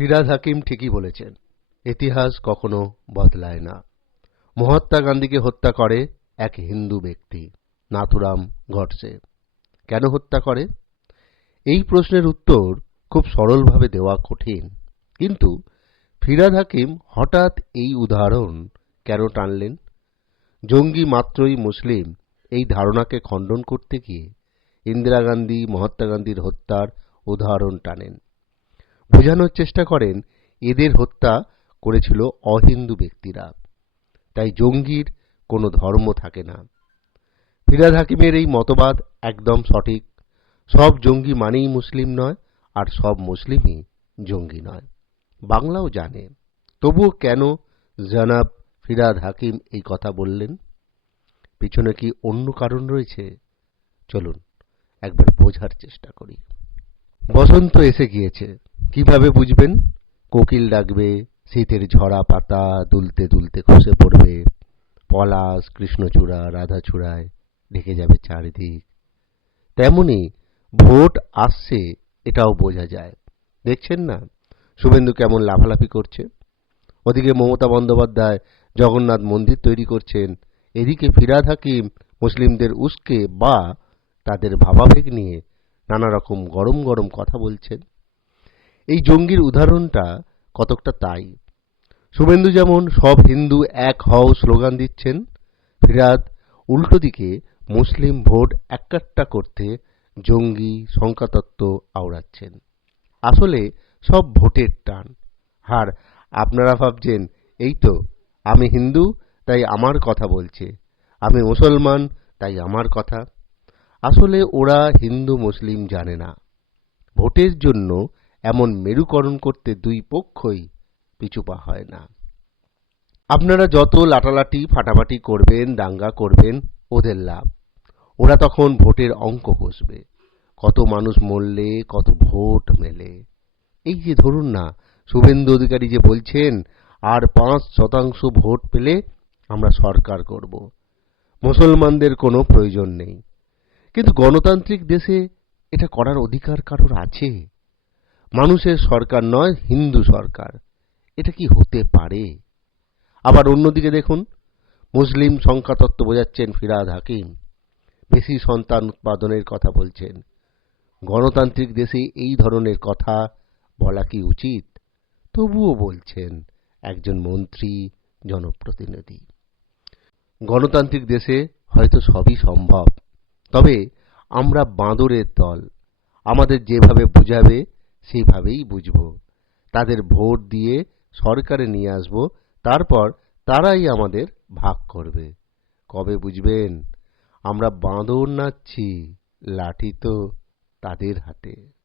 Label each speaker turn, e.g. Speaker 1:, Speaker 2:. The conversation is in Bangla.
Speaker 1: ফিরাদ হাকিম ঠিকই বলেছেন, ইতিহাস কখনো বদলায় না। মহাত্মা গান্ধীকে হত্যা করে এক হিন্দু ব্যক্তি, নাথুরাম গডসে কেন হত্যা করে? এই প্রশ্নের উত্তর খুব সরলভাবে দেওয়া কঠিন, কিন্তু ফিরাদ হাকিম হঠাৎ এই উদাহরণ কেন টানলেন? জঙ্গি মাত্রই মুসলিম, এই ধারণাকে খণ্ডন করতে গিয়ে ইন্দিরা গান্ধী, মহাত্মা গান্ধীর হত্যার উদাহরণ টানেন। বোঝানোর চেষ্টা করেন, এদের হত্যা করেছিল অহিন্দু ব্যক্তিরা। তাই জঙ্গির কোনো ধর্ম থাকে না। ফিরাদ হাকিমের এই মতবাদ একদম সঠিক। সব জঙ্গি মানেই মুসলিম নয়, আর সব মুসলিমই জঙ্গি নয়। বাংলাও জানে। তবুও কেন জনাব ফিরাদ হাকিম এই কথা বললেন? পিছনে কি অন্য কারণ রয়েছে? চলুন, একবার বোঝার চেষ্টা করি। বসন্ত এসে গিয়েছে। কীভাবে বুঝবেন? কোকিল ডাকবে, শীতের ঝরা পাতা দুলতে দুলতে খসে পড়বে, পলাশ, কৃষ্ণচূড়া, রাধাচূড়ায় ঢেকে যাবে চারিদিক। তেমনি ভোট আসছে, এটাও বোঝা যায়। দেখছেন না? শুভেন্দু কেমন লাফালাফি করছে? ওদিকে মমতা বন্দ্যোপাধ্যায় জগন্নাথ মন্দির তৈরি করছেন। এদিকে ফিরাদ হাকিম মুসলিমদের উস্কে বা তাদের ভাবাবেগ নিয়ে নানা রকম গরম গরম কথা বলছেন। এই জঙ্গির উদাহরণটা কতকটা তাই। শুভেন্দু যেমন সব হিন্দু এক হও স্লোগান দিচ্ছেন, ফিরাদ উল্টো দিকে মুসলিম ভোট একাট্টা করতে জঙ্গি সংখ্যাতত্ত্ব আওড়াচ্ছেন। আসলে সব ভোটের টান। আর আপনারা ভাবছেন, এই তো, আমি হিন্দু, তাই আমার কথা বলছে। আমি মুসলমান, তাই আমার কথা। আসলে ওরা হিন্দু মুসলিম জানে না। ভোটের জন্য এমন মেরুকরণ করতে দুই পক্ষই পিছুপা হয় না। আপনারা যত লাটালাটি, ফাটাফাটি করবেন, দাঙ্গা করবেন, ওদের লাভ। ওরা তখন ভোটের অঙ্ক কষবে কত মানুষ মরলে, কত ভোট মেলে। এই যে ধরুন না, শুভেন্দু অধিকারী যে বলছেন, আর পাঁচ শতাংশ ভোট পেলে আমরা সরকার করব। মুসলমানদের কোনো প্রয়োজন নেই। কিন্তু গণতান্ত্রিক দেশে এটা করার অধিকার কারোর আছে? মানুষের সরকার নয়, হিন্দু সরকার। এটা কি হতে পারে? আবার অন্যদিকে দেখুন, মুসলিম সংখ্যাতত্ত্ব বোঝাচ্ছেন ফিরাদ হাকিম। বেশি সন্তান উৎপাদনের কথা বলছেন। গণতান্ত্রিক দেশে এই ধরনের কথা বলা কি উচিত? তবুও বলছেন একজন মন্ত্রী, জনপ্রতিনিধি। গণতান্ত্রিক দেশে হয়তো সবই সম্ভব। তবে আমরা বাঁদরের দল। আমাদের যেভাবে বুঝাবে সেইভাবেই বুঝব। তাদের ভোট দিয়ে সরকারে নিয়ে আসব, তারপর তারাই আমাদের ভাগ করবে। কবে বুঝবেন? আমরা বাঁদর নাচ্ছি, লাঠি তো তাদের হাতে।